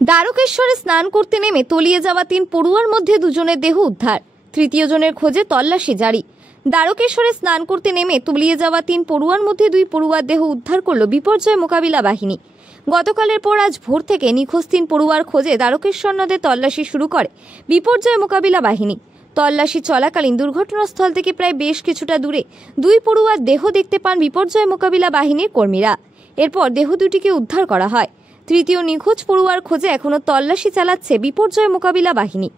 দ্বারকেশ্বরে স্নান করতে নেমে তলিয়ে যাওয়া 3 পড়ুয়ার মধ্যে দুজনের দেহ উদ্ধার। তৃতীয় জনের খোঁজে তল্লাশি জারি। দ্বারকেশ্বরে স্নান করতে নেমে তলিয়ে যাওয়া 3 পড়ুয়ার মধ্যে 2 পড়ুয়ার দেহ উদ্ধার করল বিপর্যয় মোকাবিলা বাহিনী। গতকালের পর আজ ভোর থেকে নিখোঁজ 3 পড়ুয়ার খোঁজে দ্বারকেশ্বর নদে তল্লাশি শুরু করে বিপর্যয় মোকাবিলা বাহিনী। তল্লাশি চলাকালীন দুর্ঘটনাস্থল থেকে প্রায় বেশ কিছুটা দূরে 2 পড়ুয়ার দেহ দেখতে পান বিপর্যয় মোকাবিলা বাহিনীর কর্মীরা। এরপর দেহ দুটিকে উদ্ধার করা হয়। তৃতীয় নিখোঁজ পড়ুয়ার খোঁজে এখনও তল্লাশি চালাচ্ছে বিপর্যয় মোকাবিলা বাহিনী।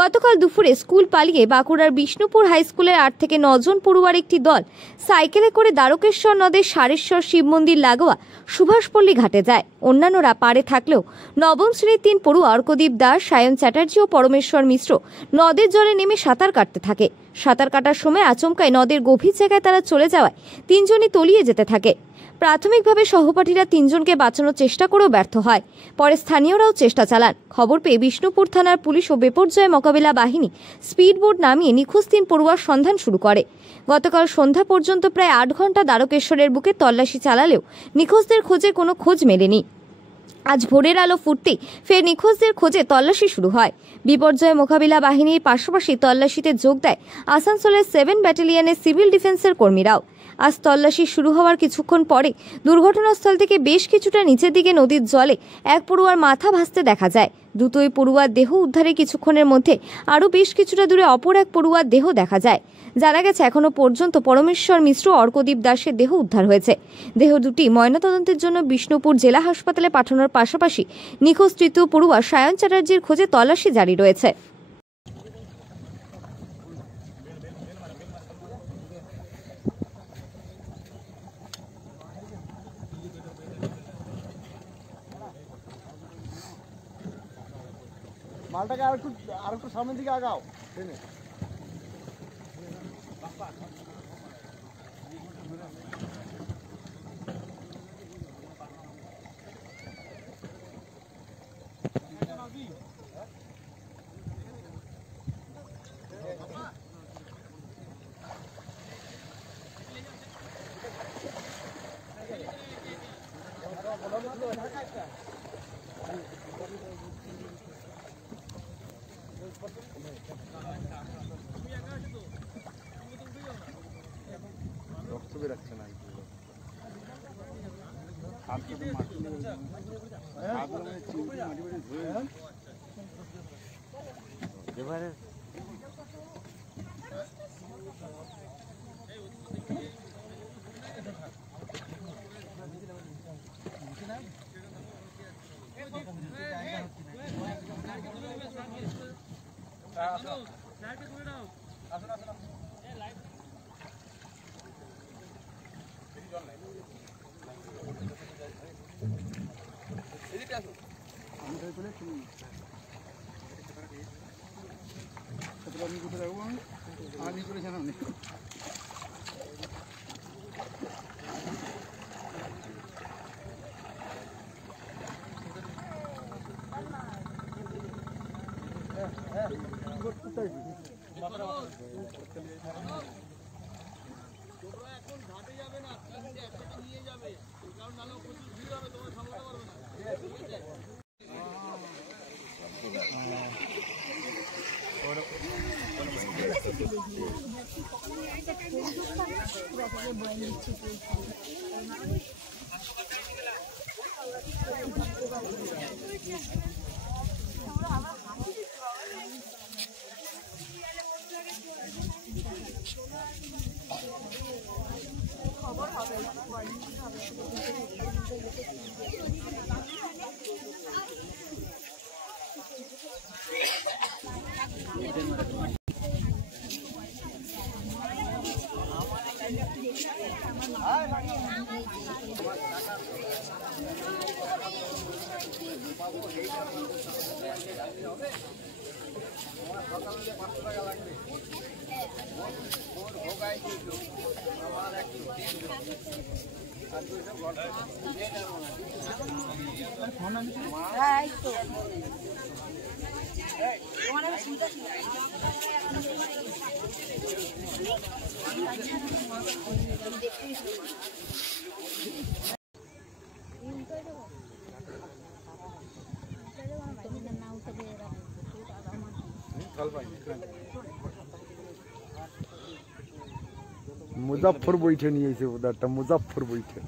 গতকাল দুপুরে স্কুল পালিয়ে বাঁকুড়ার বিষ্ণুপুর হাই স্কুলের 8 থেকে 9 জন পড়ুয়ার একটি দল সাইকেলে করে দ্বারকেশ্বর নদের সারেশ্বর শিব মন্দির লাগোয়া সুভাষপল্লী ঘাটে যায়। অন্যান্যরা পাড়ে থাকলেও নবম শ্রেণীর 3 পড়ুয়া অর্কদীপ দাস, সায়ন চ্যাটার্জি ও পরমেশ্বর মিশ্র নদের জলে নেমে সাঁতার কাটতে থাকে। সাঁতার কাটার সময় আচমকায় নদের গভীর জায়গায় তারা চলে যাওয়ায় 3 জনই তলিয়ে যেতে থাকে। প্রাথমিকভাবে সহপাঠীরা 3 জনকে বাঁচানোর চেষ্টা করেও ব্যর্থ হয়। পরে স্থানীয়রাও চেষ্টা চালান। খবর পেয়ে বিষ্ণুপুর থানার পুলিশ ও বিপর্যয় মোকাবিলা বাহিনী স্পিডবোট নামিয়ে নিখোঁজ 3 পড়ুয়ার সন্ধান শুরু করে। গতকাল সন্ধ্যা পর্যন্ত প্রায় 8 ঘন্টা দ্বারকেশ্বরের বুকে তল্লাশি চালালেও নিখোঁজদের খোঁজে কোনো খোঁজ মেলেনি। আজ ভোরের আলো ফুটতেই ফের নিখোঁজদের খোঁজে তল্লাশি শুরু হয়। বিপর্যয় মোকাবিলা বাহিনীর পাশাপাশি তল্লাশিতে যোগ দেয় আসানসোলের 7 ব্যাটালিয়নের সিভিল ডিফেন্সের কর্মীরাও। আজ তল্লাশি শুরু হওয়ার কিছুক্ষণ পরে দুর্ঘটনাস্থল থেকে বেশ কিছুটা নিচের দিকে নদীর জলে 1 পড়ুয়ার মাথা ভাসতে দেখা যায়। দুটোই পড়ুয়ার দেহ উদ্ধারে কিছুক্ষণের মধ্যে আরও বেশ কিছুটা দূরে অপর 1 পড়ুয়ার দেহ দেখা যায়। জানা গেছে এখনো পর্যন্ত পরমেশ্বর মিশ্র ও অর্কদীপ দাসের দেহ উদ্ধার হয়েছে। দেহ দুটি ময়নাতদন্তের জন্য বিষ্ণুপুর জেলা হাসপাতালে পাঠানোর পাশাপাশি নিখোঁজ তৃতীয় পড়ুয়া সায়ন চ্যাটার্জির খোঁজে তল্লাশি জারি রয়েছে। মালটাকে আরেকটু সামনের দিকে আগাও। রক্ত বেরাচ্ছে না এবারে এখন ঘাটে যাবে না, একসাথে নিয়ে যাবে, কারণ নাহলে প্রচুর ভিড় হবে, তোমার সামলাতে পারবে না। খবর হবে মুজাফর বইঠে নিয়েছে ওদারটা মুজাফর বইঠে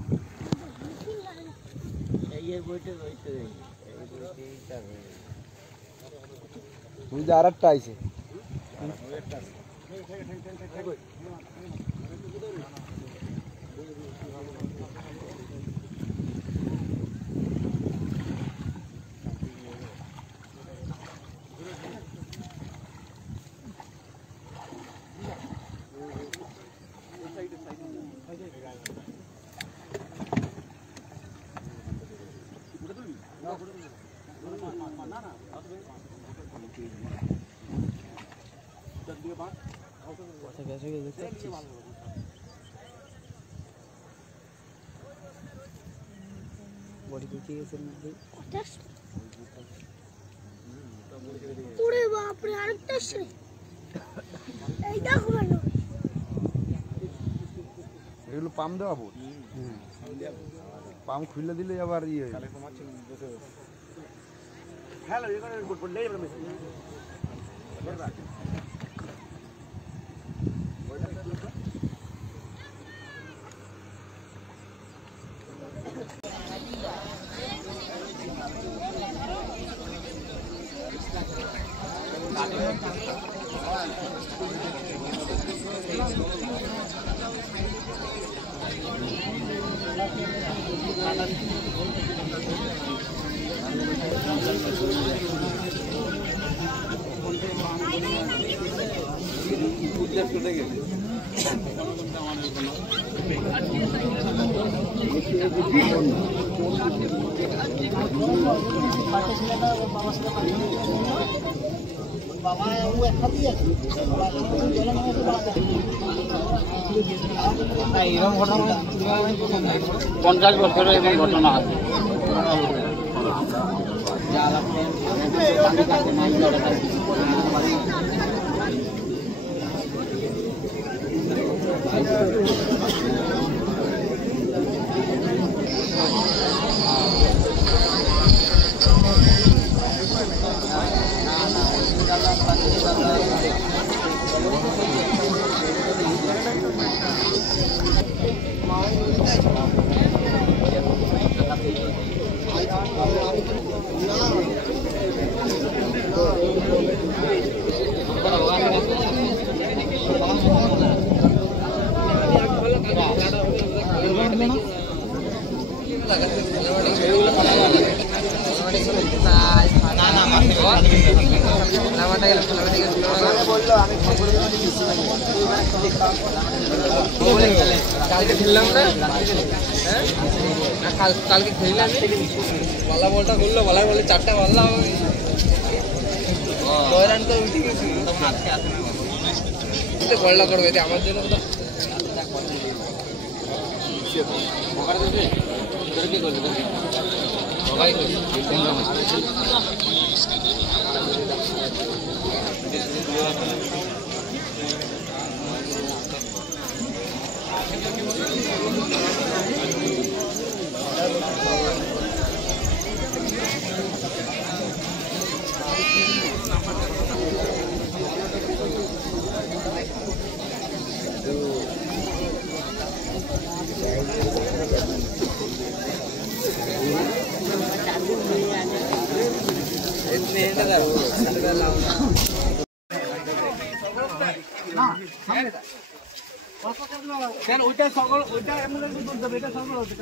আর একটা আইছে এগুলো পাম দেওয়া বোধ পাম খুলে দিলে আবার ইয়ে এরকম ঘটনা 50 বছরের এরকম ঘটনা আছে কালকে খেললাম বলা বলটা করলো বলার বলে 4টা বললা রান তো উঠে গেছি গোলটা করবে আমার জন্য ওইটা সকল ওইটা এমন এটা সকল হচ্ছে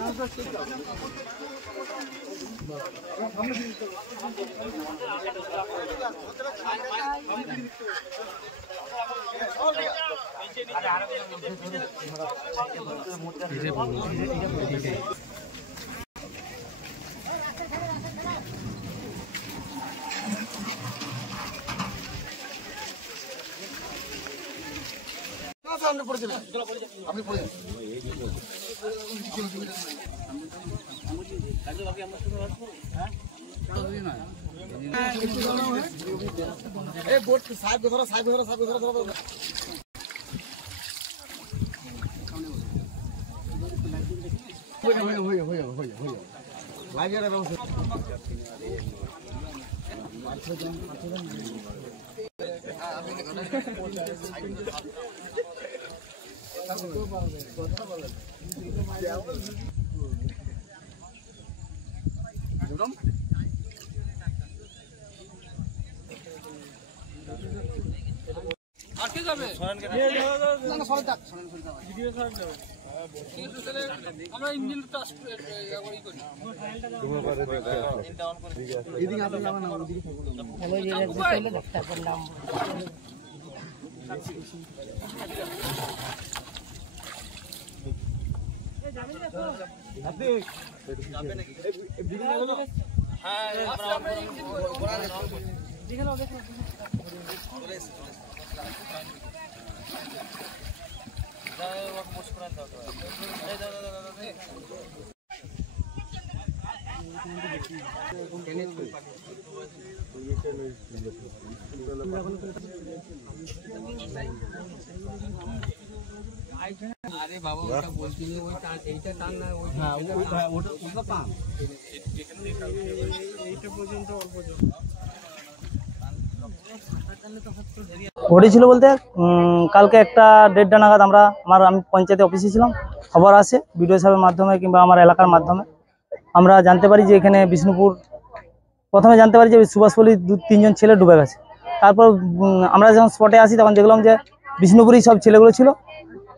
আপনি পড়ে যাবেন আপনি পড়ে যাবেন এই বোট সাহেব ধরো সাহেব ধরো সাহেব ধরো ধরো হয়ে লাইভের ব্যবস্থা আটকে যাবে আমরা ইঞ্জিনটা করি আরে বাবা ওটা বলছিল ওই টান এইটা টান না ওই ওটা টান এইটা পর্যন্ত অল্প ঘটেছিল বলতে কালকে একটা 1:30 নাগাদ আমি পঞ্চায়েতে অফিসে ছিলাম, খবর আসে বিডিও সাহেবের মাধ্যমে কিংবা আমার এলাকার মাধ্যমে আমরা জানতে পারি যে এখানে বিষ্ণুপুর প্রথমে জানতে পারি যে সুভাষপল্লির 2-3 জন ছেলে ডুবে গেছে। তারপর আমরা যখন স্পটে আসি তখন দেখলাম যে বিষ্ণুপুরেই সব ছেলেগুলো ছিল,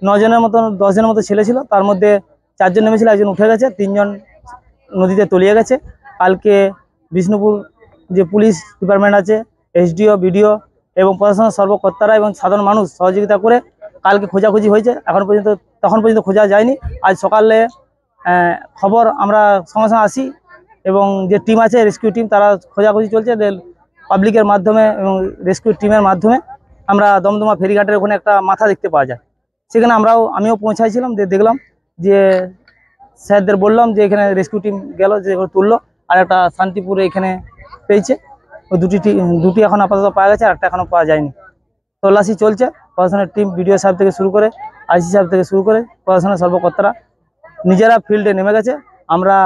9 জনের মতো 10 জনের মতো ছেলে ছিল, তার মধ্যে 4 জন নেমেছিল, 1 জন উঠে গেছে, 3 জন নদীতে তলিয়ে গেছে। কালকে বিষ্ণুপুর যে পুলিশ ডিপার্টমেন্ট আছে, এসডিও, বিডিও এবং প্রশাসনের সর্বকর্তারা এবং সাধারণ মানুষ সহযোগিতা করে কালকে খোঁজাখুঁজি হয়েছে। তখন পর্যন্ত খোঁজা যায়নি। আজ সকালে খবর আমরা সঙ্গে সঙ্গে আসি এবং যে টিম আছে রেস্কিউ টিম, তারা খোঁজাখুঁজি চলছে পাবলিকের মাধ্যমে এবং রেস্কিউ টিমের মাধ্যমে। আমরা দমদমা ফেরিঘাটের ওখানে একটা মাথা দেখতে পাওয়া যায়, সেখানে আমিও পৌঁছাইছিলাম, দেখলাম যে স্যারদের বললাম যে এখানে রেস্কিউ টিম গেল, যে তুললো, আর একটা শান্তিপুরে এখানে পেয়েছে। ওই দুটি এখন আপাতত পাওয়া গেছে, আর একটা এখনো পাওয়া যায়নি। তল্লাশি চলছে, প্রশাসনের টিম বিডিও সাহেব থেকে শুরু করে আইসি সাহেব থেকে শুরু করে প্রশাসনের সর্বকর্তারা নিজেরা ফিল্ডে নেমে গেছে। আমরা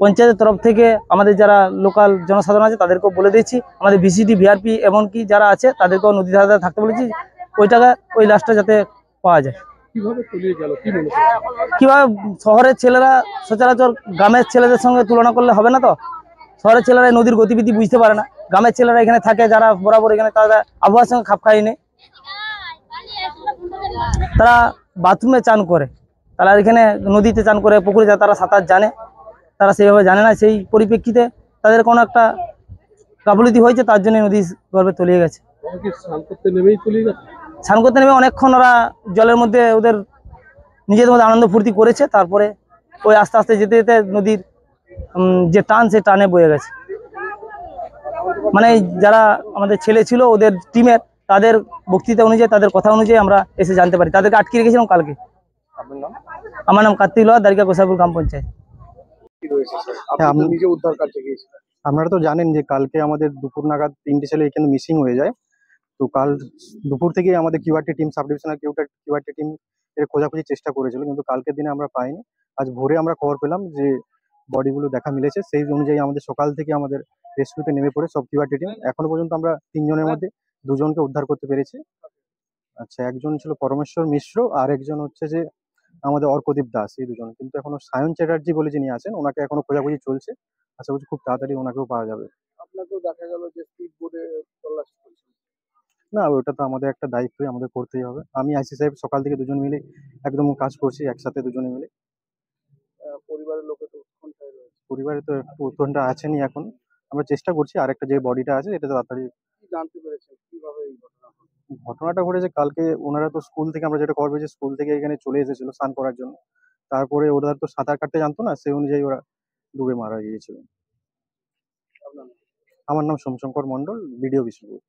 পঞ্চায়েতের তরফ থেকে আমাদের যারা লোকাল জনসাধারণ আছে তাদেরকেও বলে দিয়েছি, আমাদের ভিসিডি, ভিআরপি এমনকি যারা আছে তাদেরকেও নদী ধারে থাকতে বলেছি, ওই লাশটা যাতে পাওয়া যায়। কিভাবে শহরের ছেলেরা সচরাচর গ্রামের ছেলেদের সঙ্গে তুলনা করলে হবে না। তো শহরের ছেলেরা নদীর গতিবিধি বুঝতে পারে না, গ্রামের ছেলেরা এখানে থাকে, যারা বরাবর এখানে তারা আবহাওয়ার সঙ্গে খাপ খায়নি, তারা বাথরুমে চান করে, তারা এখানে নদীতে চান করে, পুকুরে যায়, তারা সাঁতার জানে, তারা সেইভাবে জানে না। সেই পরিপ্রেক্ষিতে তাদের কোনো একটা গাফিলতি হয়েছে, তার জন্য নদী গর্ভে তলিয়ে গেছে। স্নান করতে নেমে অনেকক্ষণ ওরা জলের মধ্যে ওদের নিজেদের মধ্যে আনন্দ ফুর্তি করেছে, তারপরে ওই আস্তে আস্তে যেতে যেতে নদীর যে টান, সে টানে বয়ে গেছে। মানে যারা আমাদের ছেলে ছিল ওদের টিমের, তাদের বক্তৃতা অনুযায়ী, তাদের কথা অনুযায়ী আমরা এসে জানতে পারি। তাদেরকে আটকে রেখেছিলাম কালকে। আমার নাম কার্তিক লোহার, দারিকা গোসাইপুর গ্রাম পঞ্চায়েত। আপনারা তো জানেন যে কালকে আমাদের দুপুর নাগাদ 3টে ছেলে এখানে মিসিং হয়ে যায়। তো কাল দুপুর থেকে আমাদের QRT team, sub divisional QRT team এর খোঁজাখুঁজির চেষ্টা করেছিল, কিন্তু কালকের দিনে আমরা পাইনি। আজ ভোরে আমরা খবর পেলাম যে বডিগুলো দেখা মিলেছে, সেই অনুযায়ী আমাদের সকাল থেকে আমাদের রেস্কিউতে নেমে পড়ে সব কিউআরটি টিম। এখনো পর্যন্ত আমরা 3 জনের মধ্যে 2 জনকে উদ্ধার করতে পেরেছি। আচ্ছা, একজন ছিল পরমেশ্বর মিশ্র, আর একজন হচ্ছে যে আমাদের অর্কদীপ দাস, এই 2 জন। কিন্তু এখনো সায়ন চ্যাটার্জি বলে যিনি আছেন, ওনাকে এখনো খোঁজাখুঁজি চলছে, আশা করছি খুব তাড়াতাড়ি ওনাকেও পাওয়া যাবে। আপনাকেও দেখা গেল যে স্পিড বোটে তল্লাশি করছেন। না, ওটা তো আমাদের একটা দায়িত্বই, আমাদের করতেই হবে। আমি আইসি সাহেব সকাল থেকে 2 জন মিলে একদম কাজ করছি, একসাথে 2 জনে মিলে। পরিবারের লোকে তো উৎকণ্ঠায় রয়েছে। পরিবারে তো একটু উৎকণ্ঠা আছেনই এখন। আমরা চেষ্টা করছি আরেকটা যে বডিটা আছে এটা তাড়াতাড়ি। কি জানতে পেরেছেন কিভাবে এই ঘটনাটা ঘটেছে কালকে, ওনারা তো স্কুল থেকে, আমরা যেটা খবর পেয়েছি, স্কুল থেকে এখানে চলে এসেছিল স্নান করার জন্য। তারপরে ওরা তো সাঁতার কাটতে জানতো না, সেই অনুযায়ী ওরা ডুবে মারা গিয়েছিল। আমার নাম সোমশঙ্কর মন্ডল, বিডিও বিষ্ণুপুর।